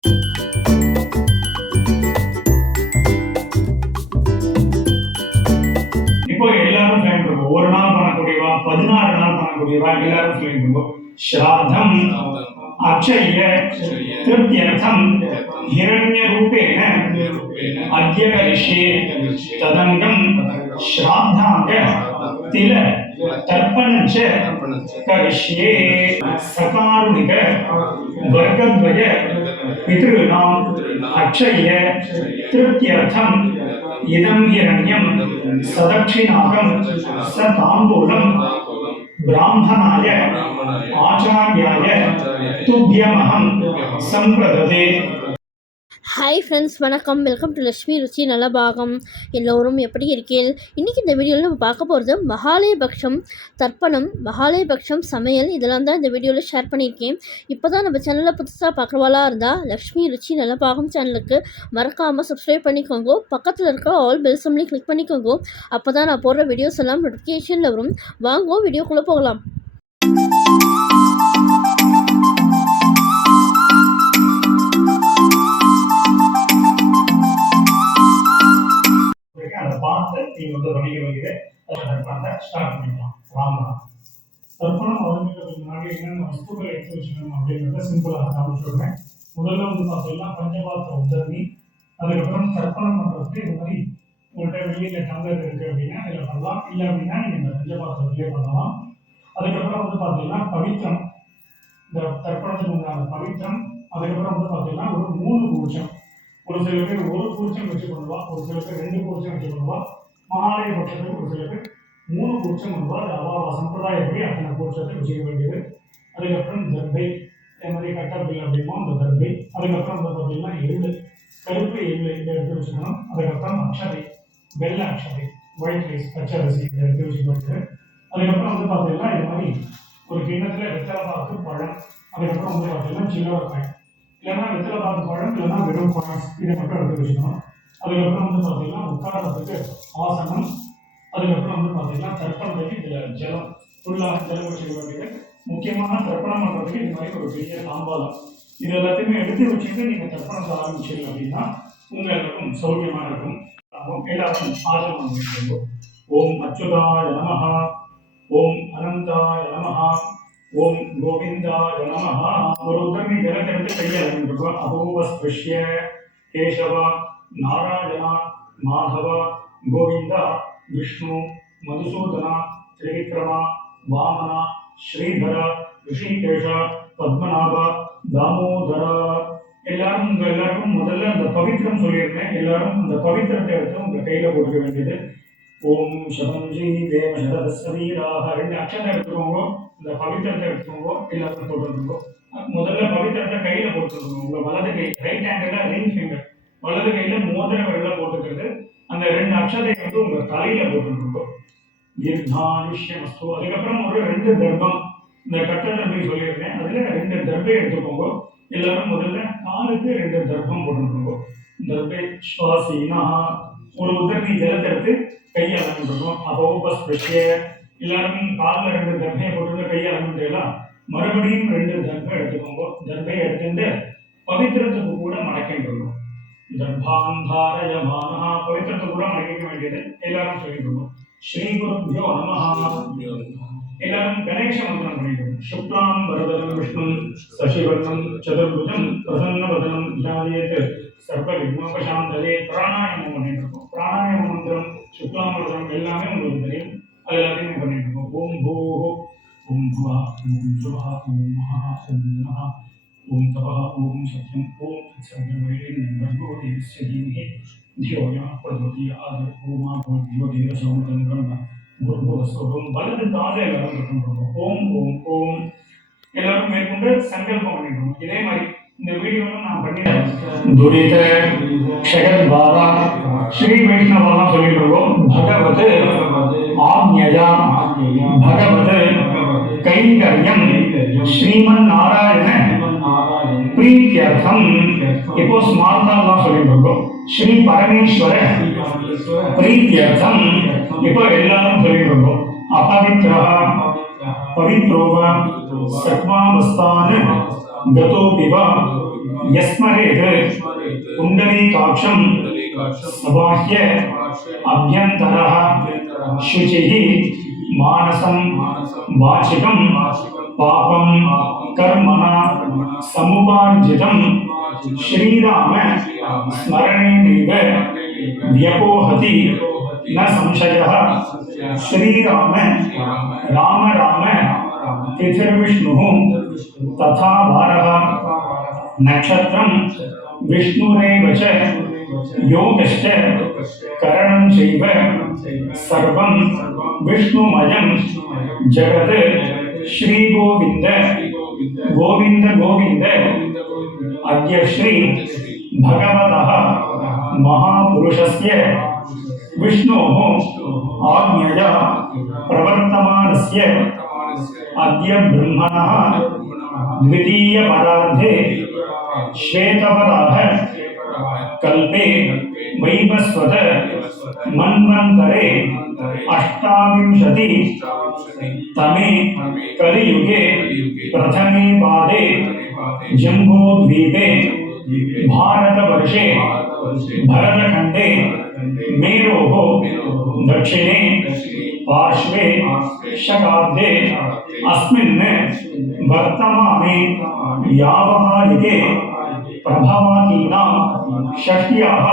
இப்போ எல்லாரும் சொல்லிட்டு இருக்கோம், ஒரு நாள் பண்ணக்கூடியவா 16 நாள் பண்ணக்கூடியவா எல்லாரும் சொல்லிட்டு இருக்கோம். श्राद्धम अक्षय तृतीयर्थम हिरण्य रूपेण अद्य करिष्ये तदंगम श्राद्धांग तिल तर्पण च करिष्ये सकारुणिक वर्गद्वय पितॄणाम् अक्षय तृतीयर्थम इदं हिरण्यम सदक्षिणाकं सताम्बूलं ब्राह्मणाय आचार्याय तुभ्यमहं संप्रदते. ஹாய் ஃப்ரெண்ட்ஸ், வணக்கம். வெல்கம் டு லக்ஷ்மி ருச்சி நலபாகம். எல்லோரும் எப்படி இருக்கீர்கள்? இன்றைக்கி இந்த வீடியோவில் நம்ம பார்க்க போகிறது மகாலயபக்ஷம் தர்ப்பணம், மகாலயபக்ஷம் சமையல். இதெல்லாம் தான் இந்த வீடியோவில் ஷேர் பண்ணியிருக்கேன். இப்போ தான் நம்ம சேனலில் புதுசாக பார்க்குறவாளாக இருந்தால் லக்ஷ்மி ருச்சி நலபாகம் சேனலுக்கு மறக்காமல் சப்ஸ்கிரைப் பண்ணிக்கோங்க. பக்கத்தில் இருக்க ஆல் பெல் சிம்லையும் கிளிக் பண்ணிக்கோங்க. அப்போ தான் நான் போடுற வீடியோஸ் எல்லாம் நோட்டிஃபிகேஷனில் வரும். வாங்க வீடியோக்குள்ளே போகலாம். பண்ணிக்க வேண்டியது ஸ்டார்ட் பண்ணிக்கலாம். ராமராம் தர்ப்பணம் அவங்களுக்கு முன்னாடி என்னென்ன வஸ்துக்கள் எடுத்து வச்சுக்கணும் அப்படிங்கிறத சிம்பிளாக நான் சொல்றேன். முதல்ல பார்த்தீங்கன்னா பஞ்சபாத்திர உதவி, அதுக்கப்புறம் தர்ப்பணம் பண்ணுறதுக்கு இது மாதிரி உங்கள்கிட்ட வெளியில் டம்ளர் இருக்குது அப்படின்னா இதில் பண்ணலாம், இல்லை அப்படின்னா நீங்கள் இந்த பஞ்சபாத்திரத்திலே பண்ணலாம். அதுக்கப்புறம் பார்த்தீங்கன்னா பவித்திரம், இந்த தர்ப்பணத்துக்கு உண்டான பவித்திரம். அதுக்கப்புறம் பார்த்தீங்கன்னா ஒரு 3 கூர்ச்சம். ஒரு சில பேர் 1 கூர்ச்சம் வச்சு பண்ணுவா, ஒரு சில பேர் 2 கூர்ச்சம் வச்சு பண்ணுவா. மகாலய பட்சத்துக்கு ஒரு சில பேர் 3 கூர்ச்சம் பண்ணுவா. அது அவாவா சம்பிரதாயப்படி அத்தனை கூர்ச்சத்தை வச்சுக்க வேண்டியது. அதுக்கப்புறம் தர்பை, அதே மாதிரி கட்டப்பில் அப்படிமோ அந்த தர்பை. அதுக்கப்புறம் பார்த்தீங்கன்னா எள்ளு, கருப்பு எள்ளு இதை எடுத்து வச்சுக்கணும். அதுக்கப்புறம் அக்ஷதை, வெள்ளை அக்ஷதை, ஒயிட் ரைஸ், பச்சரிசி இதை எடுத்து வச்சுக்க. அதுக்கப்புறம் பார்த்தீங்கன்னா இது மாதிரி ஒரு கிண்ணத்தில் வெத்தலை பாக்கு பழம். அதுக்கப்புறம் பார்த்தீங்கன்னா சில்லவக்காய், இல்லைன்னா வெத்தலை பாக்கு பழம், இல்லைன்னா வெறும் பழம், இதை மட்டும் எடுத்து வச்சுக்கணும். அதுக்கப்புறம் பார்த்தீங்கன்னா உட்காரத்துக்கு ஆசனம். அதுக்கப்புறம் பார்த்தீங்கன்னா தர்ப்பணத்துக்கு இதில் ஜலம், ஃபுல்லாக ஜலம் வச்சுக்க வேண்டியது. முக்கியமான தர்ப்பணம் பண்ணுறதுக்கு இது மாதிரி ஒரு பெரிய தாம்பாலம். இது எல்லாத்தையுமே எடுத்து வச்சுட்டு நீங்கள் தர்ப்பணத்தை ஆரம்பிச்சிங்க அப்படின்னா உங்களுக்கு சௌரியமாக இருக்கும். எல்லாரும் ஆசனம் வச்சுக்கோங்க. ஓம் அச்சுதாய நமஹ, ஓம் அனந்தாய நமஹ, ஓம் கோவிந்தாய நமஹ. ஒரு உதவி ஜலத்திற்கு கையாள அபூபஸ்பிருஷ்ய கேசவ நாராயண மாதவ கோவிந்த விஷ்ணு மதுசூதன திரிவிக்ரம வாமன ஸ்ரீதர ரிஷிகேஷ பத்மநாப தாமோதர. எல்லாருக்கும் முதல்ல அந்த பவித்திரம் சொல்லியிருந்தேன். எல்லாரும் அந்த பவித்திரத்தை எடுத்து உங்க கையில போட்டுக்க வேண்டியது. ஓம் சதம்ஜி தேவ சதசரீராக 2 அக்ஷரம் எடுத்துக்கோங்க. இந்த பவித்திரத்தை எடுத்துக்கோங்க, எல்லாருக்கும் போட்டுருக்கோங்க. முதல்ல பவித்திரத்தை கையில போட்டுருக்கோங்க. உங்க வலது கை, ரைட் ஹேண்ட்ல ரிங் ஃபிங்கர், வலது கையில மோதிர வெள்ள போட்டுக்கிறது. அந்த 2 அக்ஷதை உங்க தலையில போட்டுருக்கோம். தீர்காயுஷ்யமஸ்து. அதுக்கப்புறம் ஒரு 2 தர்ப்பம், இந்த கட்ட தர்பை சொல்லியிருந்தேன், அதுல 2 தர்பை எடுத்துக்கோங்க. எல்லாரும் முதல்ல காலுக்கு 2 தர்ப்பம் போட்டுருக்கோங்க. தர்பை சுவாசீனா. ஒரு உதவி ஜலத்தை எடுத்து கையை அலங்கிட்டுருக்கோம். அபௌபஸ்பிருஷ்ய. எல்லாரும் காலில் 2 தர்பையை போட்டு கையை அலங்கிட்டுலாம் மறுபடியும் 2 தர்பை எடுத்துக்கோங்க. தர்பையை எடுத்துட்டு பவித்திரத்துக்கு கூட மடக்கின்றோம். தர்பாந்தாரயமானஹ, பவித்திரத்தை கூட மடக்கிக்க வேண்டியது. எல்லாரும் சொல்லிட்டு ஸ்ரீ குருப்யோ நமஹ. எல்லாரும் கணேச மந்திரம் பண்ணிட்டு சுக்லாம் வரதரம் விஷ்ணு சசிவர்ணம் சதுர்புஜம் பிரசன்னவதனம் தியாயேத் சர்வ விக்னோபசாந்ததே. பிராணாயாமம் பண்ணிட்டு இருக்கோம். பிராணாயாம மந்திரம், சுக்லாம் வரதரம் எல்லாமே உங்களுக்கு தெரியும். அது எல்லாத்தையுமே பண்ணிட்டு இருக்கோம். ஓம் பூ, ஓம் புவா, ஓம் சுவா, ஓம் மகா, ஓம் நமஹ, ஓம் தபா, ஓம் சத்யம், ஓம் சத்யமேவீமஹி தியோயா பிரபோதியாத். ஓமா ஜோதிர சௌந்தரம் பிரம்ம குருபோஸ்வரம். வலது காதை எல்லாரும் கட்டுறோம். ஓம் ஓம் ஓம் எல்லாரும் மேற்கொண்டு சங்கல்பம் பண்ணிடுவோம். இதே மாதிரி இந்த வீடியோவில் நான் பண்ணிடுறேன். துரித ஷகத்பாதா ஸ்ரீ வைஷ்ணவெல்லாம் சொல்லிட்டு இருக்கோம். பகவத் ஆக்ஞயா பகவத் கைங்கரியம் ஸ்ரீமன் நாராயண பிரீத்தியர்த்தம். இப்போ ஸ்மார்த்தாலாம் சொல்லிட்டு இருக்கோம். ஸ்ரீ பரமேஸ்வர பிரீத்தியர்த்தம். இப்போ எல்லாரும் சொல்லிட்டு இருக்கோம். அபவித்ரா பவித்ரோவ சத்வாவஸ்தான கதோபிவ यस्मरेत् पुण्डरीकाक्षं सबाह्य अभ्यन्तरः शुचिः मानसं वाचिकं पापं कर्मणा समुपार्जितं श्रीराम स्मरणेनैव व्यपोहति न संशयः। श्रीराम राम राम तिथिर्विष्णुः तथा वारः नक्षत्रं विष्णुरेव च योगश्च करणं चैव सर्वं विष्णुमयं जगत् श्रीगोविन्द गोविन्द गोविन्द अद्य श्री भगवतः महापुरुषस्य विष्णोः आज्ञया प्रवर्तमानस्य अद्य ब्रह्मणः द्वितीयपरार्धे श्वेतवराह कल्पे वैवस्वत मन्वन्तरे अष्टाविंशति तमे कलियुगे प्रथमे पादे जम्बूद्वीपे भारतवर्षे भरतखण्डे मेरोः दक्षिणे पार्श्वे शकाब्दे अस्मिन् वर्तमाने व्यावहारिके प्रभवातीनां षष्ट्याः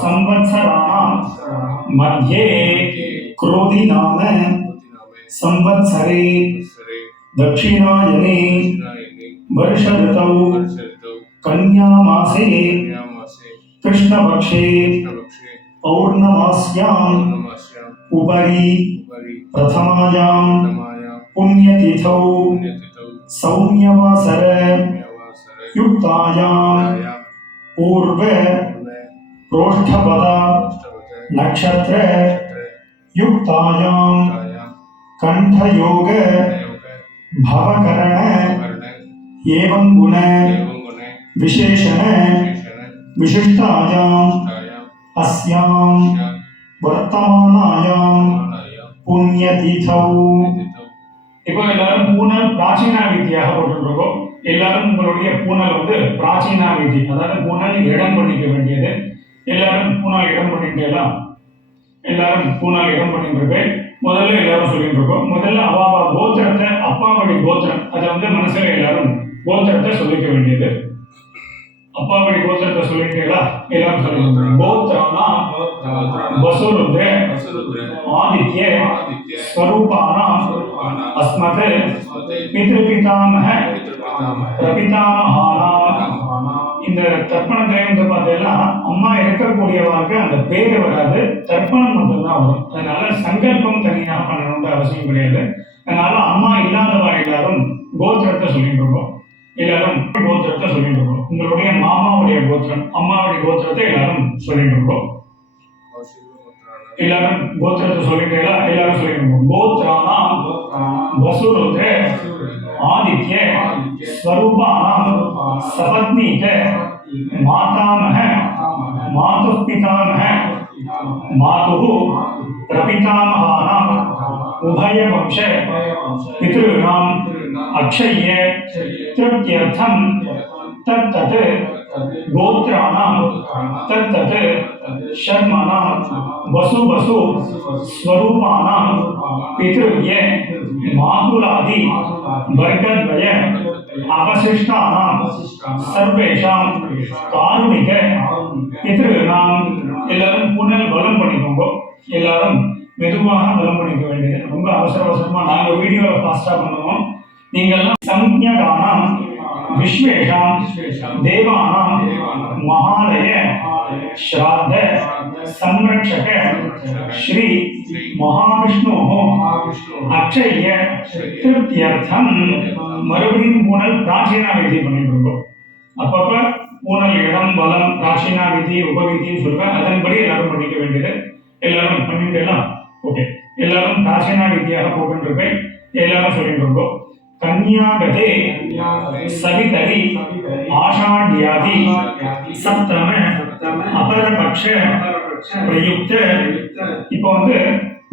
संवत्सराणां मध्ये क्रोधिनाम संवत्सरे दक्षिणायने वर्ष ऋतौ कन्यामासे कृष्णपक्षे पौर्णमास्यां उपरि प्रथमायां पुण्यतिथौ सौम्यवासर युक्तायां पूर्व प्रोष्ठपदा नक्षत्र युक्तायां कंठयोग भवकरण एवं गुण विशेषण विशिष्टायां अस्यां वर्तमानायां पुण्यतिथौ। இப்போ எல்லாரும் பூனல் பிராச்சீனா விதியாக போட்டுருக்கோம். எல்லாரும் உங்களுடைய பூனல் வந்து பிராச்சீனா விதி, அதாவது பூனல் இடம் பண்ணிக்க வேண்டியது. எல்லாரும் பூனால் இடம் பண்ணிக்கலாம். எல்லாரும் பூனால் இடம் பண்ணிட்டு முதல்ல எல்லாரும் சொல்லிட்டு இருக்கோம். முதல்ல அவாவா கோத்திரத்தை, அப்பாவடி கோத்திரம், அதை வந்து மனசுல எல்லாரும் கோத்திரத்தை சொல்லிக்க வேண்டியது. அப்பாவடி கோத்திரத்தை சொல்லிட்டீங்களா? எல்லாரும் சொல்லுங்க. கோத்திரம்னா வசுருத்ர ஆதித்ய ஸ்வரூபானாம் அஸ்மத் பித்ருபிதாமஹ பிரபிதாமஹானாம். இந்த தர்ப்பணத்திலே வந்து பார்த்தீங்கன்னா அம்மா இருக்கக்கூடியவாருக்கு அந்த பேரு வராது, தர்ப்பணம் மட்டும்தான் வரும். அதனால சங்கல்பம் தனியாக பண்ணணும்னு அவசியம் கிடையாது. அதனால அம்மா இல்லாதவா எல்லாரும் கோத்திரத்தை சொல்லிட்டு இருக்கோம். எல்லாரும் கோத்திரத்தை சொல்லிட்டு இருக்கோம். உங்களுடைய மாமாவுடைய கோத்திரம், அம்மாவுடைய கோத்திரத்தை எல்லாரும் சொல்லிட்டு இருக்கோம். எல்லாரும் கோத்திரத்தை சொல்லிட்டீங்களா? எல்லாரும் சொல்லிட்டு இருக்கோம். கோத்ரானாம் வசுருத்ர ஆதித்ய ஸ்வரூபானாம் சபத்னீக மாதாமஹ மாதுः பிதாமஹ மாதுः பிரபிதாமஹானாம் உபய வம்ச பித்ருணாம் அக்ஷய திருப்தியர்த்தம் தத்தத் கோத்ராணாம் தத்தத் ஷர்மணாம் வசு வசு ஸ்வரூபானாம் பித்ருவ்ய மாதுலாதி வர்க்கத்வய அவசிஷ்டானாம் சர்வேஷாம் காருணிக பித்ருணாம். எல்லாரும் புனல் பலம் பண்ணிக்கோங்க. எல்லாரும் மெதுவாக பலம் பண்ணிக்க வேண்டியது. ரொம்ப அவசர அவசரமா நாங்க வீடியோவை ஃபாஸ்டா பண்ணுவோம். நீங்கள்லாம் சம்ஞகானாம் விஸ்வேஷாம் தேவானாம் மகாலய ஸ்ராத்த சம்ரக்ஷக ஸ்ரீ மகாவிஷ்ணோः அக்ஷய திருப்தியர்த்தம். மறுபடியும் பூனல் பிராச்சீனா விதி பண்ணிட்டு இருக்கோம். அப்பப்ப பூனல் இடம் பலம் பிராச்சீனா விதி உபவிதின்னு சொல்றேன். அதன்படி எல்லாரும் பண்ணிக்க வேண்டியது. எல்லாரும் பண்ணிட்டு எல்லாம் ஓகே. எல்லாரும் பிராச்சீனா விதியாக போட்டு இருப்பேன். எல்லாரும் சொல்லிட்டு இருக்கோம். கன்யாகதே சவிதரி ஆஷாಢ்யாதி சப்தம அபரபக்ஷ பிரயுக்த. இப்போ வந்து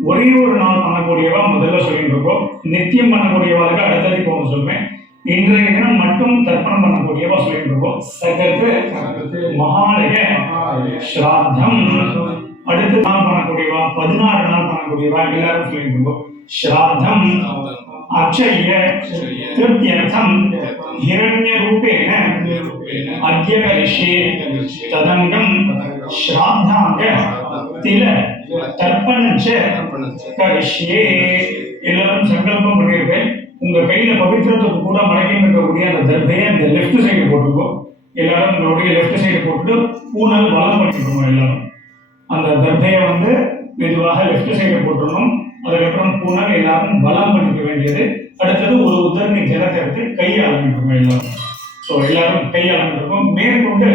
ஒரே ஒரு நாள் பண்ணக்கூடியவா முதல்ல சொல்லிட்டு இருக்கோம். நித்தியம் பண்ணக்கூடியவாளுக்கு அடுத்தது இப்போ சொல்லுவேன். இன்றைய தினம் மட்டும் தர்ப்பணம் பண்ணக்கூடியவா சொல்லிட்டு இருக்கோம். சகத்து மகாலய ஸ்ராத்தம். அடுத்து நாள் பண்ணக்கூடியவா 16 நாள் பண்ணக்கூடியவா எல்லாரும் சொல்லிட்டு இருக்கோம். ஸ்ராத்தம் அக்ஷய திருப்தியர்த்தம் ஹிரண்ய ரூபேண அத்ய கரிஷ்யே ததங்கம் ஸ்ராத்தாங்க தில தர்ப்பணஞ்ச கரிஷ்யே. எல்லாரும் சங்கல்பம் பண்ணியிருப்பேன். உங்க கையில பவித்திரத்துக்கு கூட மடக்கி இருக்கக்கூடிய அந்த தர்பையை அந்த லெஃப்ட் சைடு போட்டுக்கோ. எல்லாரும் உங்களுடைய லெஃப்ட் சைடு போட்டுட்டு பூனல் வலம் பண்ணிக்கணும். எல்லாரும் அந்த தர்பையை வந்து மெதுவாக லெஃப்ட் சைடு போட்டுடணும். அதுக்கப்புறம் பூனல் எல்லாரும் வலம் பண்ணிக்க வேண்டியது. அடுத்தது ஒரு உதரணி ஜலத்தை எடுத்து கையாள வேண்டும் எல்லாரும். ஸோ எல்லாரும் கையாள இருக்கும். மேற்கொண்டு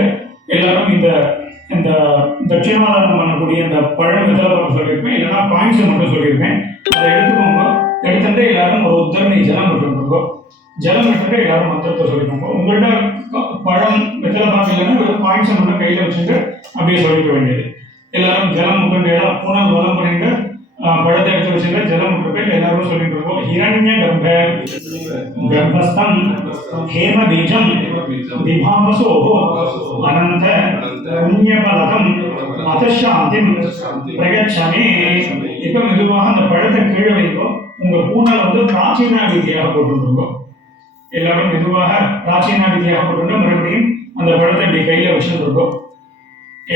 எல்லாரும் இந்த இந்த தட்சிணாதாரம் பண்ணக்கூடிய இந்த பழம் எதில் சொல்லியிருப்பேன், இல்லைன்னா பாயிண்ட்ஸ் மட்டும் சொல்லியிருப்பேன். அதை எடுத்துக்கோங்க. எடுத்துட்டு எல்லாரும் ஒரு உத்தரணி ஜலம் விட்டுருக்கோங்க. ஜலம் விட்டுட்டு எல்லாரும் மந்திரத்தை சொல்லிக்கோங்க. உங்கள்கிட்ட பழம் வெத்தலை பாக்கு இல்லைன்னா ஒரு பாயிண்ட்ஸை மட்டும் கையில் வச்சுட்டு அப்படியே சொல்லிக்க வேண்டியது. எல்லாரும் ஜலம் விட்டு எல்லாம் பூனல் வலம் பண்ணிட்டு பழத்தை எடுத்து வச்சுட்டு ஜலம் விட்டுருப்பேன். எல்லாரும் சொல்லிட்டு இருக்கோம். ஹிரண்ய கர்ப்பஸ்தம் ஹேம பீஜம் விபாவசோ அனந்த புண்ணியபலகம் அதசாந்திம் பிரகச்சமே. இப்ப மெதுவாக அந்த பழத்தை கீழே வைக்கும். உங்க பூனல் வந்து பிராச்சீன விதியாக போட்டுருக்கோம். எல்லாரும் மெதுவாக பிராச்சீன விதியாக போட்டு மறுபடியும் அந்த பழத்தை இப்படி கையில வச்சுட்டு இருக்கோம்.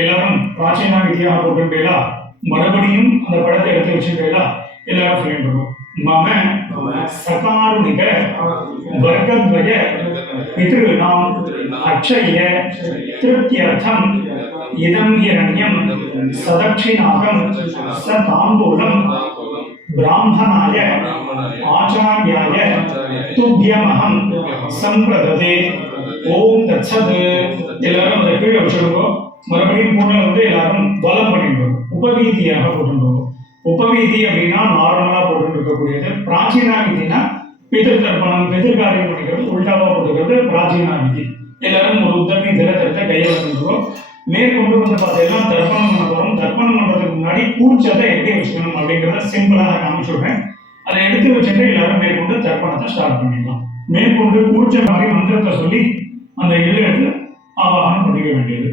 எல்லாரும் பிராச்சீன விதியாக போட்டுட்டீங்களா, மறுபடியும் அந்த பழத்தை எடுத்து வச்சுட்டீங்களா, எல்லாரும் சொல்லிட்டு இருக்கோம். மம சகாருணிக வர்க்கத்வய பித்ருநாம் அக்ஷய திருப்தியர்த்தம் இதம் ஹிரண்யம் சதக்ஷிணாகம் சதாம்பூலம் பிராமணாய ஆச்சார்யாய துப்யமஹம் சம்பிரததே. ஓம் தத்சத். எல்லாரும் அதை கீழே வச்சுருக்கோம். மறுபடியும் பூனல் வந்து எல்லாரும் வலம் பண்ணிட்டு உபவீதியாக போட்டுருக்கோம். உபவீதி அப்படின்னா நார்மலா போட்டு இருக்கக்கூடியது. பிராச்சீனா விதினா பிதிர் தர்ப்பணம் பிதிர்காரியம் பண்ணிக்கிறது உள்டாவா போட்டுக்கிறது பிராச்சீனா விதி. எல்லாரும் ஒரு உத்தரணி ஜலத்தை கையில் வந்துருக்கோம். மேற்கொண்டு வந்து பார்த்தீங்கன்னா தர்ப்பணம் பண்ண போறோம். தர்ப்பணம் பண்றதுக்கு முன்னாடி கூர்ச்சதை எப்படி வச்சுக்கணும் அப்படிங்கிறத சிம்பிளாக காமிச்சுடுறேன். அதை எடுத்து வச்சுட்டு எல்லாரும் மேற்கொண்டு தர்ப்பணத்தை ஸ்டார்ட் பண்ணிடலாம். மேற்கொண்டு கூர்ச்ச மாதிரி மந்திரத்தை சொல்லி அந்த எள்ளு எடுத்து ஆவாகனம் பண்ணிக்க வேண்டியது.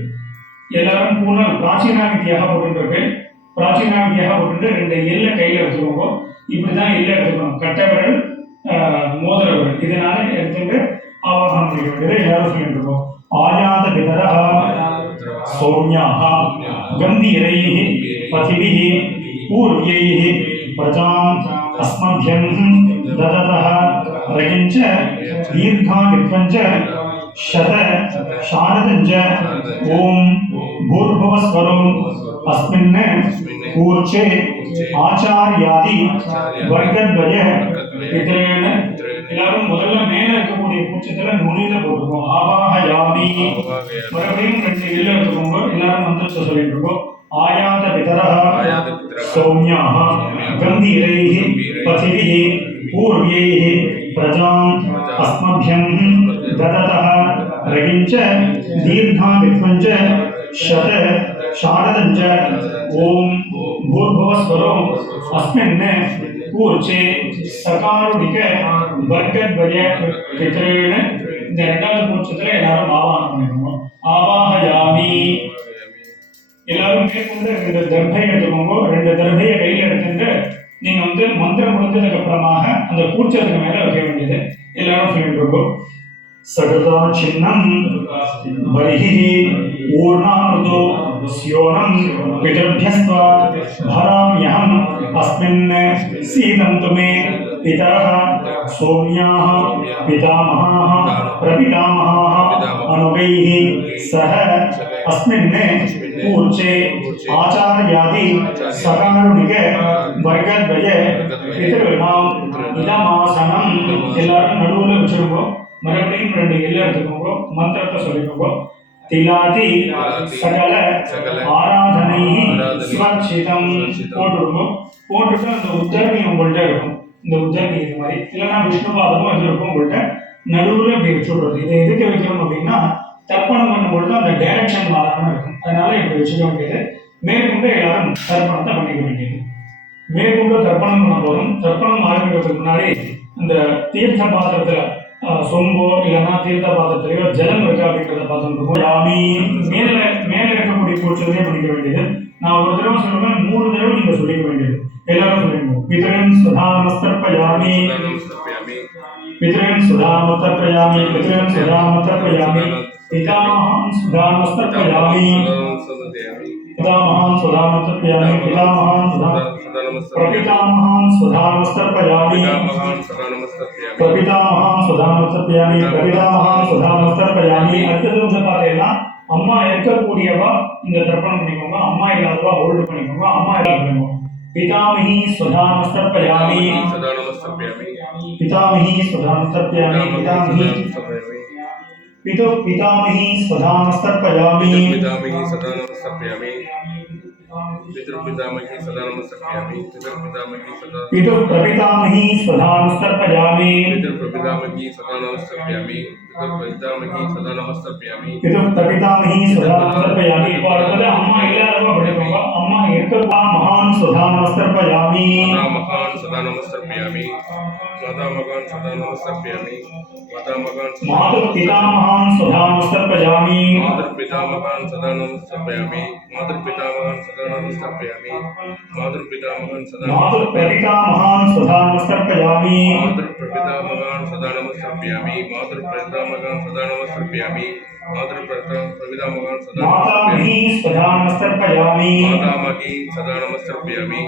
எல்லாரும் பூனல் பிராச்சீனா விதியாக போட்டுருக்கு. பிராச்சீனா விதியாக போட்டு 2 எள்ளை கையில் எடுத்துக்கோங்க. இப்படிதான் எள்ளை எடுத்துக்கணும். கட்டை விரல் மோதிர விரல் இதனால எடுத்துட்டு ஆவாகனம் பண்ணிக்க வேண்டியது. எல்லாரும் சொல்லிட்டு இருக்கோம். ஆயாத பிதரஹ சௌம்யாஹ கம்பீரைஹ பதிபிஹ பூர்வைஹ பிரஜாம் அஸ்மப்யம் தததஹ ரகிஞ்ச தீர்காவித்வஞ்ச शत शारदञ्च ओम भूर्भुवस्वरं अस्मिन् कूर्चे आचार्यादि वर्गद्वय पितरेण. எல்லாரும் முதல்ல மேல இருக்கக்கூடிய கூச்சத்துல நுனியில போட்டுருக்கோம். ஆவாஹயாமி. மறுபடியும் 2 எள்ளு எடுத்துக்கோங்க. எல்லாரும் மந்திரத்தை சொல்லிட்டு இருக்கோம். ஆயாத பிதரஹ சௌம்யாஹ கம்பீரைஹ பதிபிஹ பூர்வைஹ பிரஜாம் அஸ்மப்யம் தததஹ ரகிஞ்ச தீர்காவித்வஞ்ச शत शारदञ्च ओम भूर्भुवस्वरं अस्मिन् कूर्चे सकारुणिक वर्गद्वय पितरेण. இந்த இரண்டாவது கூச்சத்துல எல்லாரும் ஆவாகனம் பண்ணணும். ஆவாஹயாமி. எல்லாரும் மேற்கொண்டு 2 தர்பை எடுத்துக்கோங்க. 2 தர்பையை கையில் எடுத்துட்டு நீங்க வந்து மந்திரம் முடிஞ்சதுக்கு அப்புறமாக அந்த கூச்சத்துக்கு மேல வைக்க வேண்டியது. எல்லாரும் சொல்லிட்டு இருக்கோம். சகதா சின்னம் பரிஹி ஊர்ணாமிருதோ ஸ்யோனம் பிதர்भ्यस्त्वा भराम्यहम् अस्मिन् सीदन्तु मे पितरः सौम्याः पितामहाः प्रपितामहाः अनुगैः सह अस्मिन् कूर्चे आचार्यादि सकारुणिक वर्गद्वय पितॄणाम् இதமாசனம். எல்லாரும் நடுவுல வச்சிருக்கோம். மறுபடியும் 2 எள்ளு எடுத்துக்கோங்க. மந்திரத்தை சொல்லிக்கோங்க. திலாதி சகல ஆராதனை ஸ்வர்ச்சிதம் போட்டுருங்க. போட்டுட்டு அந்த உத்தரணி உங்கள்கிட்ட இருக்கும். இந்த உத்தரணி இது மாதிரி இல்லைன்னா விஷ்ணு பாதமும் அது இருக்கும் உங்கள்கிட்ட. நடுவில் இப்படி வச்சுடுறது. இதை எதுக்கு வைக்கணும் அப்படின்னா தர்ப்பணம் பண்ணும்பொழுது அந்த டைரக்ஷன் மாறாமல் இருக்கும். அதனால இப்படி வச்சுக்க வேண்டியது. மேற்கொண்டு எல்லாரும் தர்ப்பணத்தை பண்ணிக்க வேண்டியது. மேற்கொண்டு தர்ப்பணம் பண்ண போதும். தர்ப்பணம் ஆரம்பிக்கிறதுக்கு முன்னாடி அந்த தீர்த்த பாத்திரத்துல சொம்போ இல்லைன்னா தீர்த்த பாத்திரத்திலேயோ ஜலம் இருக்கு அப்படின்றத பார்த்துட்டு இருக்கோம். யாமி மேல மேல இருக்கக்கூடிய கூச்சலே பண்ணிக்க வேண்டியது. நான் ஒரு தடவை சொல்லுவேன், 3 தடவை நீங்க சொல்லிக்க வேண்டியது. எல்லாரும் சொல்லிக்கணும். பிதரன் சுதாமஸ்தர்ப்பயாமி, பிதரன் சுதாமஸ்தர்ப்பயாமி, பிதரன் சுதாமஸ்தர்ப்பயாமி, பிதாமஹான் சுதாமஸ்தர்ப்பயாமி, पितामहान् सुधामस्तर्पयामि, पितामहान् प्रपितामहान् सुधामस्तर्पयामि, प्रपितामहान् सुधामस्तर्पयामि, प्रपितामहान् सुधामस्तर्पयामि. அடுத்தது வந்து பாத்தீங்கன்னா அம்மா இருக்கக்கூடியவா இந்த தர்ப்பணம் பண்ணிக்கோங்க, அம்மா இல்லாதவா ஹோல்டு பண்ணிக்கோங்க, அம்மா இல்லாதவங்க पितामही सुधामस्तर्पयामि, पितामही सुधामस्तर्पयामि, पितामही पितामही स्वधामस्तर्पयामि, पितामही सदानमस्तर्पयामि, पितृपितामही सदानमस्तर्पयामि, पितृपितामही सदा पितृप्रपितामही स्वधामस्तर्पयामि, पितृप्रपितामही सदानमस्तर्पयामि, पितृपितामही सदानमस्तर्पयामि, पितृप्रपितामही स्वधामस्तर्पयामि. இப்போ அடுத்தது அம்மா இல்லாதவங்க படிக்கோங்க, அம்மா இருக்கவா மகான் स्वधामस्तर्पयामि, माता महान सदानमस्तर्पयामि, माता महान सदानमस्तर्पयामि, माता महान मातु पितामहान् स्वधामस्तर्पयामि, मातृपितामहान् सदानमस्तर्पयामि, मातृपितामहान् सदानमस्तर्पयामि, मातृपितामहान् मातृप्रपितामहान् स्वधामस्तर्पयामि, मातृप्रपितामहान् सदानमस्तर्पयामि, मातृप्रपितामहान् सदानमस्तर्पयामि, मातृप्रपितामहान् मातामही स्वधामस्तर्पयामि, मातामही सदानमस्तर्पयामि,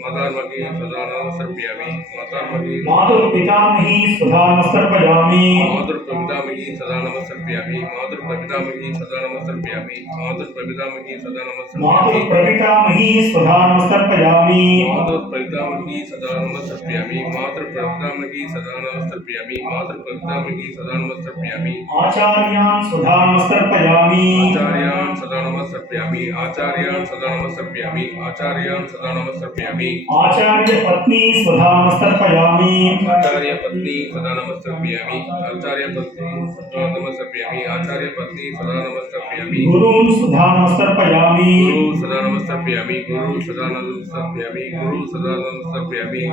मातामही सदानमस्तर्पयामि, मातामही मातुपितामही स्वधामस्तर्पयामि, मातृप्रपितामही सदानमस्तर्पयामि, मातृप्रपितामही सदानमस्तर्पयामि, मातृप्रपितामही सदानमस्तर्पयामि, मातुप्रपितामही स्वधामस्तर्पयामि, मातृप्रपितामही सदानमस्तर्पयामि, मातृप्रपितामही सदानमस्तर्पयामि, मातृप्रपितामही सदानमस्तर्पयामि, आचार्यान् स्वधामस्तर्पयामि, आचार्यान् सदानमस्तर्पयामि, आचार्यान् सदानमस्तर्पयामि, आचार्यान् सदानमस्तर्पयामि, आचार्य पत्नी स्वधामस्तर्पयामि, आचार्य पत्नी सदानमस्तर्पयामि, आचार्य पत्नी सदानमस्तर्पयामि, आचार्य पत्नी सदानमस्तर्पयामि, गुरुं स्वधामस्तर्पयामि, गुरु सदानमस्तर्पयामि, गुरु सदानमस्तर्पयामि, गुरु सदानमस्तर्पयामि,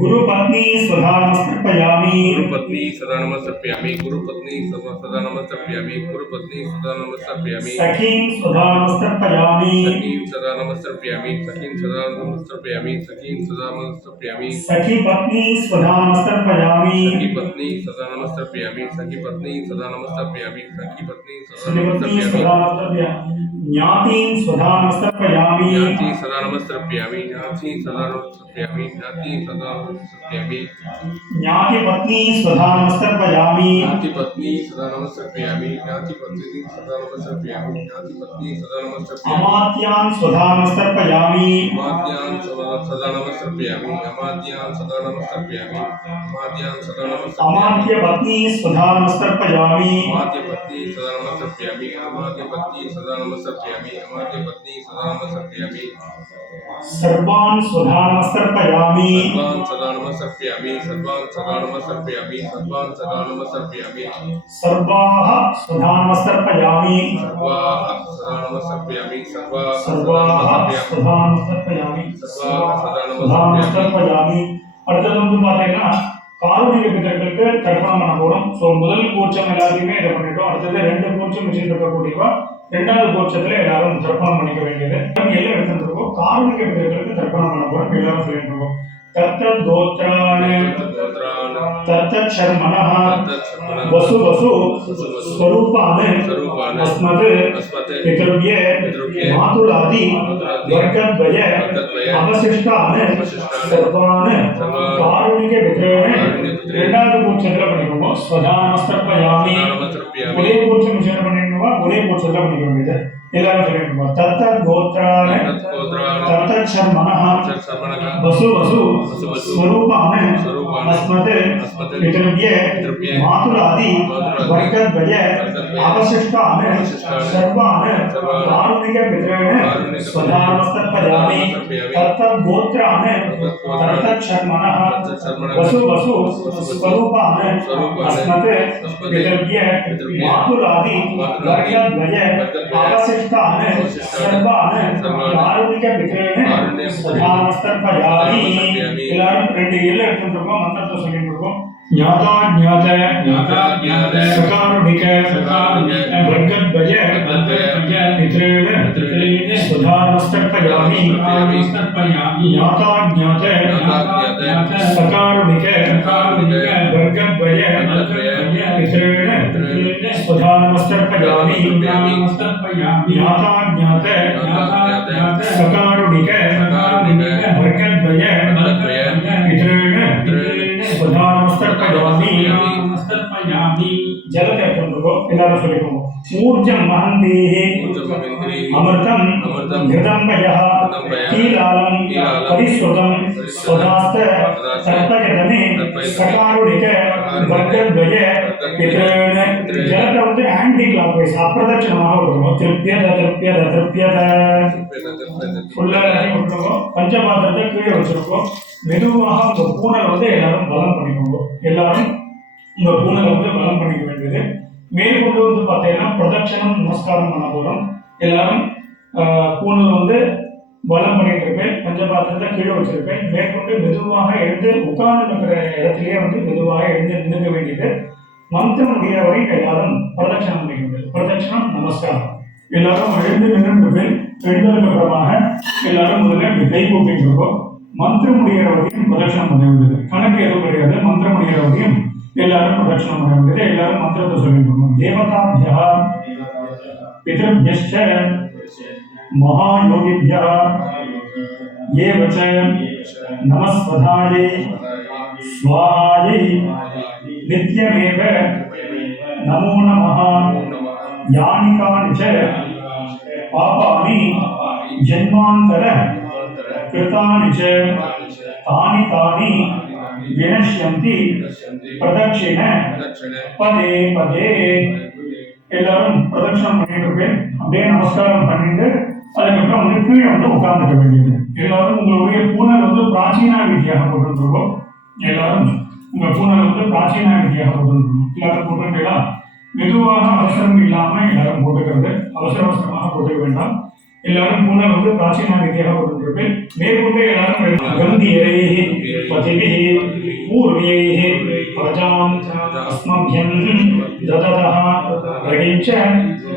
गुरुपत्नी स्वधामस्तर्पयामि, गुरुपत्नी सदानमस्तर्पयामि, गुरुपत्नी सदानमस्तर्पयामि, गुरुपत्नी सदानमस्तर्पयामि, सखीं स्वधामस्तर्पयामि, सखीं सदानमस्तर्पयामि, सखीं सदानमस्तर्पयामि, सखीं सदानमस्तर्पयामि, सखी पत्नी स्वधामस्तर्पयामि, सखी पत्नी सदानमस्तर्पयामि, सखी पत्नी सदानमस्तर्पयामि, सखी पत्नी सखी पत्नी सदानमस्तर्पयामि, स्वधामस्तर्पयामि, ज्ञातीं स्वधामस्तर्पयामि, ज्ञाति सदानमस्तर्पयामि, ज्ञाति सदानमस्तर्पयामि, ज्ञाति सदानमस्तर्पयामि, ज्ञाति पत्नी स्वधामस्तर्पयामि, ज्ञाति पत्नी सदानमस्तर्पयामि, ज्ञाति पत्नी सदानमस्तर्पयामि, ज्ञाति पत्नी सदानमस्तर्पयामि, अमात्यान् स्वधामस्तर्पयामि, अमात्यान् सदानमस्तर्पयामि, अमात्यान् सदानमस्तर्पयामि, अमात्यान् सदानमस्तर्पयामि, अमात्य पत्नी स्वधामस्तर्पयामि, अमात्य पत्नी सदानमस्तर्पयामि, अमात्य पत्नी सदानमस्तर्पयामि, अमात्य पत्नी सदानमस्तर्पयामि, सर्वान् स्वधामस्तर्पयामि, सर्वान् सदानमस्तर्पयामि, सर्वान् सदानमस्तर्पयामि, सर्वान् सदानमस्तर्पयामि, सर्वाः स्वधामस्तर्पयामि, सर्वाः सदानमस्तर्पयामि, सर्वाः सर्वाः सदानमस्तर्पयामि, स्वधामस्तर्पयामि, सर्वाः सदानमस्तर्पयामि, स्वधामस्तर्पयामि. அடுத்தது வந்து பாத்தீங்கன்னா காரணிக பிதர்களுக்கு தர்ப்பணம் பண்ண போறோம். ஸோ முதல் கூச்சம் எல்லாத்தையுமே இதை பண்ணிட்டோம். அடுத்தது 2 கூச்சம் மிஷின் இருக்கக்கூடியவா 2வது கூச்சத்துல எல்லாரும் தர்ப்பணம் பண்ணிக்க வேண்டியது. எல்லாம் எடுத்துட்டு இருக்கோம். காரணிக பிதர்களுக்கு தர்ப்பணம் பண்ண போறோம். எல்லாரும் சொல்லிட்டு இருக்கோம். தத்தத் கோத்ராண தத்தத் சர்மணः வசு வசு ஸ்வரூபான் அஸ்மத் பிதృவ்யே மாதுலாதி வர்க்கத்வய அவசிஷ்டான் சர்வான் காருணிக பிதॄண 2வது கூச்சத்துல பண்ணிக்கோங்க. ஸ்வதாமஸ்தர்ப்பயாமி ஒரே கூச்சம் மிஷின் பண்ணிக்கோங்க. ஒரே கூச்சத்துல பண்ணிக்க வேண்டியது. எல்லாரும் சொல்லிட்டு தத்தத் கோத்ராண தத்தத் சர்மணः வசு வசு स्वरूपान अस्मत् पितृव्ये मातुलादि वर्गद्वय अवशिष्टान सर्वान कारुणिक पितॄन् स्वधामस्तर्पयामि, तत्तद् गोत्रान् तत्तद् शर्मणः वसु वसु स्वरूपान अस्मत् पितृव्ये मातुलादि वर्गद्वय अवशिष्टान सर्वान कारुणिक पितॄन् स्वधामस्तर्पयामि. எல்லாரும் 2 எல்லை எடுத்துட்டு இருக்கோம். மந்திரத்தை சொல்லிட்டு இருக்கோம். ज्ञाता ज्ञात ज्ञाता ज्ञात सकारुणिक सकारुणिक भर्गद्वय पितॄन् स्वधा नमस्तर्पयामि ज्ञाता ज्ञात सकारुणिक भर्गद्वय पितॄन् स्वधा नमस्तर्पयामि ज्ञाता ज्ञात सकारुणिक भर्गद्वय पितॄन् स्वधा नमस्तर्पयामि जलते கொண்டுக்கோ எல்லாரும் சொல்லிக்கோங்க ஊர்ஜம் மஹந்தேஹி அமிர்தம் கிருதம்பயः கீலாலம் பரிஸ்ருதம் ஸ்வதாஸ்த சர்ப்பஜதமே சகாருணிக வர்க்கத்வய பித்ரேண ஜலத்தை வந்து ஆன்டி கிளாக் வைஸ் அப்பிரதட்சணமாக விடணும் திருப்பியத ஃபுல்லா விட்டுருக்கோம் பஞ்சபாத்திரத்தை கீழே வச்சிருக்கோம் மெதுவாக உங்க பூனல் வந்து எல்லாரும் பலம் பண்ணிக்கோங்க எல்லாரும் உங்க பூனலை வந்து பலம் பண்ணிக்க வேண்டியது மேற்கொண்டு வந்து பார்த்தீங்கன்னா பிரதட்சணம் நமஸ்காரம் பண்ண போகிறோம் எல்லாரும் பூனல் வந்து பலம் பண்ணிட்டு இருப்பேன் பஞ்சபாத்திரத்தை கீழே வச்சிருப்பேன் மேற்கொண்டு மெதுவாக எழுந்து உட்கார்ந்து இருக்கிற இடத்துலயே வந்து மெதுவாக எழுந்து நிற்க வேண்டியது மந்திரம் முடிகிற வரை எல்லாரும் பிரதட்சணம் பண்ணிக்க வேண்டியது பிரதட்சணம் நமஸ்காரம் எல்லாரும் எழுந்து நின்று எழுந்ததுக்கு அப்புறமாக எல்லாரும் முதல்ல இப்படி கை கூப்பிட்டு இருக்கோம் மந்திரம் முடிகிற வரையும் பிரதட்சணம் பண்ண வேண்டியது கணக்கு எதுவும் கிடையாது மந்திரம் முடிகிற வரையும் எல்லாரும் பிரதட்சணம் பண்ண வேண்டியது எல்லாரும் மந்திரத்தை சொல்லிட்டு இருக்கோம் தேவதாபியா பிதृभ्यश्च महायोगिभ्यः एव च नमस्वधायै स्वाहायै नित्यमेव नमो नमः यानि कानि च पापानि जन्मान्तर कृतानि च तानि विनश्यन्ति प्रदक्षिण पदे पदे எல்லாரும் பிரதட்சணம் பண்ணிட்டு இருப்பேன் அப்படியே நமஸ்காரம் பண்ணிட்டு அதுக்கப்புறம் வந்து கீழே வந்து உட்கார்ந்துக்க வேண்டியது எல்லாரும் உங்களுடைய பூனல் வந்து பிராச்சீனா விதியாக போட்டுருக்கோம் எல்லாரும் உங்க பூனல் வந்து பிராச்சீனா விதியாக போட்டுருக்கோம் எல்லாரும் போட்டுட்டீங்களா மெதுவாக அவசரம் இல்லாம எல்லாரும் போட்டுக்கிறது அவசரமாக போட்டுக்க வேண்டாம் எல்லாரும் பூனல் வந்து பிராச்சீனா விதியாக போட்டுருப்பேன் மேற்கொண்டு எல்லாரும் கந்தியரைஹி பதிபிஹி பூர்வைஹி பிரஜாம் அஸ்மभ्यं ददतः रडिञ्च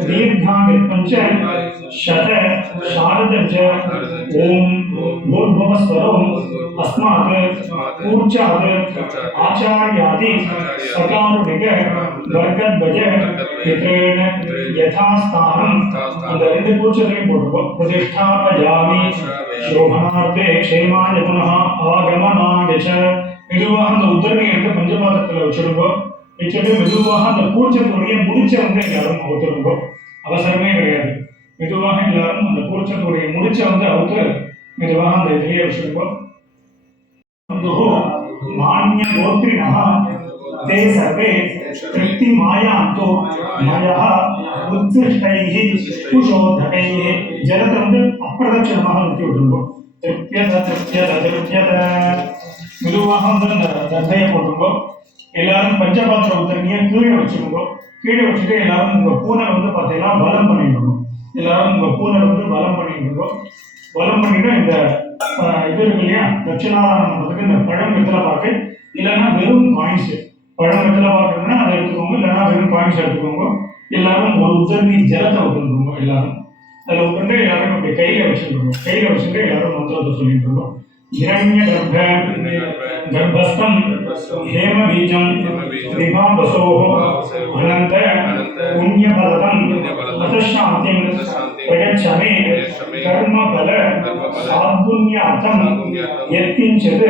दीर्घाङ्गपञ्च शत शारदञ्च ॐ भूर्भुवस्वरम् अस्मात् ऊर्जात् आचार्यादि सकारुणिक वर्गद्वय पितॄन् यथास्थानं அந்த ரெண்டு கூச்சத்தையும் போட்டுக்கோ பிரதிஷ்டாபயாமி சோபனார்த்தே க்ஷேமாய புனः ஆகமனாய ச மெதுவாக அந்த உத்தரவை எடுத்து பஞ்சபாத்திரத்தில் வச்சிருக்கோ வச்சுட்டு மெதுவாக அந்த கூச்சத்துடைய முடிச்ச வந்து எல்லாரும் அவுத்துருக்கோ அவசரமே கிடையாது மெதுவாக எல்லாரும் அந்த கூச்சத்துடைய முடிச்ச வந்து அவுத்து மெதுவாக அந்த இதுலயே வச்சிருக்கோ மான்ய கோத்ரிணः ते सर्वे तृप्ति मायान्तो मयः उत्कृष्टैः कुशोधकैः जलத்தை வந்து அப்பிரதட்சணமாக நிறுத்தி விட்டுருக்கோம் திருப்தியத மெதுவாக வந்து அந்த தந்தையை போட்டிருக்கோம் எல்லாரும் பஞ்சபாத்திர உத்தரணியை கீழே வச்சிருக்கோம் கீழே வச்சுட்டு எல்லாரும் உங்க பூனல் வந்து பார்த்தீங்கன்னா பலம் பண்ணிட்டு இருக்கோம் எல்லாரும் உங்க பூனல் வந்து பலம் பண்ணிட்டு இருக்கோம் பலம் பண்ணிட்டு இந்த இது இருக்கு இல்லையா தட்சிணாதானம் பண்றதுக்கு இந்த பழம் வெத்தலை பாக்கு இல்லைன்னா வெறும் காயின்ஸ் பழம் வெத்தலை பாக்குறதுன்னா அதை எடுத்துக்கோங்க இல்லைன்னா வெறும் காயின்ஸ் எடுத்துக்கோங்க எல்லாரும் ஒரு உத்தரணி ஜலத்தை விட்டுருக்கோங்க எல்லாரும் அதில் விட்டுட்டு எல்லாரும் அப்படி கையில வச்சுட்டு எல்லாரும் மந்திரத்தை சொல்லிட்டு இருக்கோம் हिरण्य गर्भस्थं हेम बीजं विभावसोः अनंत पुण्यफलदं अतशान्तिं प्रयच्छमे कर्मफल साद्गुण्यार्थं यत्किञ्चित्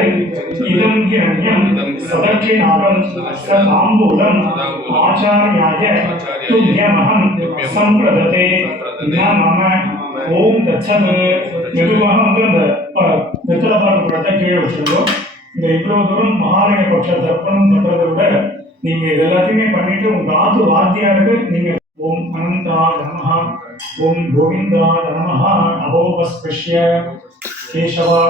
इदं हिरण्यं सदक्षिणाकं सताम्बूलं आचार्याय तुभ्यमहं सम्प्रदते न मम ஓம் தச்சத் மெதுவாக வந்து அந்த வெத்தலை பாக்கு பழத்தை கீழே வச்சிருக்கோம் இந்த இவ்வளவு தூரம் மகாலய பட்ச தர்ப்பணம் பண்றதை விட நீங்க இது எல்லாத்தையுமே பண்ணிட்டு உங்க ஆத்து வாத்தியாருக்கு நீங்க ஓம் அனந்தா நமஹ ஓம் கோவிந்தா நமஹ அபோபஸ்பிருஷ்ய கேசவா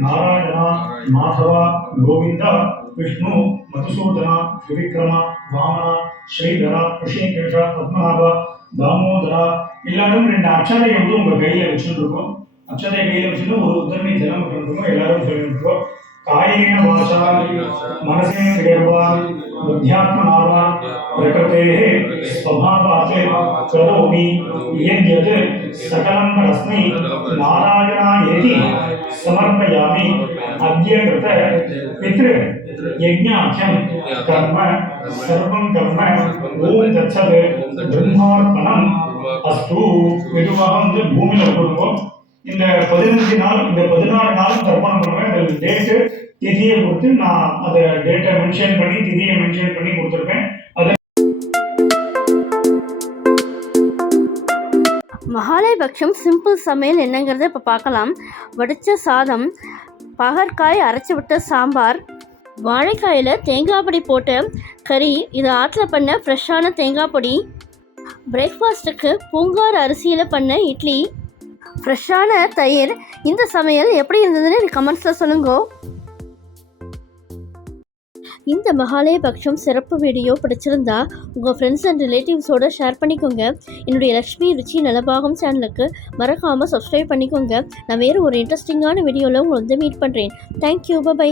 நாராயணா மாதவா கோவிந்தா விஷ்ணு மதுசூதனா திரிவிக்ரமா வாமனா ஸ்ரீதரா ரிஷிகேஷ பத்மநாபா தாமோதரா எல்லாரும் ரெண்டு அச்சதை வந்து உங்க கையில வச்சுட்டு இருக்கோம் அச்சதை கையில வச்சுட்டு ஒரு உத்தரவை ஜலம் விட்டுருக்கோம் எல்லாரும் சொல்லிட்டு இருக்கோம் कायेन वाचा मनसेन्द्रियर्वा बुद्ध्यात्मना वा प्रकृतेः स्वभावात् करोमि यद्यत् सकलं परस्मै नारायणायेति समर्पयामि। अद्य कृत पितृयज्ञाख्यं कर्म सर्वं कर्म ओम तत्सत् ब्रह्मार्पणम् अस्तु। மெதுவாக வந்து பூமியில் கொடுப்போம். இந்த 15 நாள் இந்த 16 நாள் தர்ப்பணம் பண்ணுவேன். அதில் டேட்டு திதியை கொடுத்து நான் அதை டேட்டை மென்ஷன் பண்ணி திதியை மென்ஷன் பண்ணி கொடுத்துருப்பேன். அதை மகாலயபக்ஷம் சிம்பிள் சமையல் என்னங்கிறத இப்போ பார்க்கலாம். வடித்த சாதம், பாகற்காய் அரைச்சி விட்ட சாம்பார், வாழைக்காயில் தேங்காய் பொடி போட்ட கறி, இது ஆற்றுல பண்ண ஃப்ரெஷ்ஷான தேங்காய் பொடி, பிரேக்ஃபாஸ்ட்டுக்கு பூங்கார் அரிசியில் பண்ண இட்லி, ஃப்ரெஷ்ஷான தயிர். இந்த சமையல் எப்படி இருந்ததுன்னு எனக்கு கமெண்ட்ஸில் சொல்லுங்க. இந்த மகாலயபக்ஷம் சிறப்பு வீடியோ பிடிச்சிருந்தா உங்கள் ஃப்ரெண்ட்ஸ் அண்ட் ரிலேட்டிவ்ஸோடு ஷேர் பண்ணிக்கோங்க. என்னுடைய லக்ஷ்மி ருச்சி நலபாகம் சேனலுக்கு மறக்காமல் சப்ஸ்கிரைப் பண்ணிக்கோங்க. நான் வேறு ஒரு இன்ட்ரெஸ்டிங்கான வீடியோவில் உங்களை வந்து மீட் பண்ணுறேன். Thank you, by.